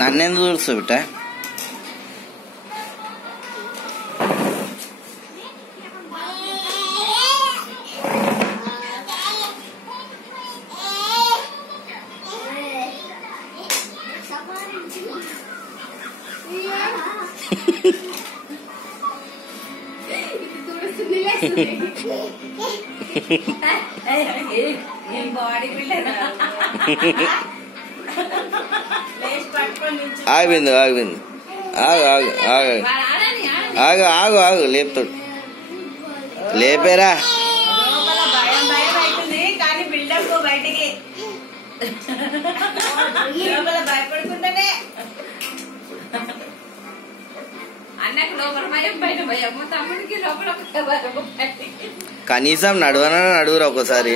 నన్నెందుకు చూస్తావు బిడ్డ? ఆగిపోయింది ఆగిపోయింది. ఆగు ఆగు ఆగు ఆగు ఆగు ఆగు లేపుతాడు. లేపేరా. కనీసం నడువనా నడువురా ఒకసారి.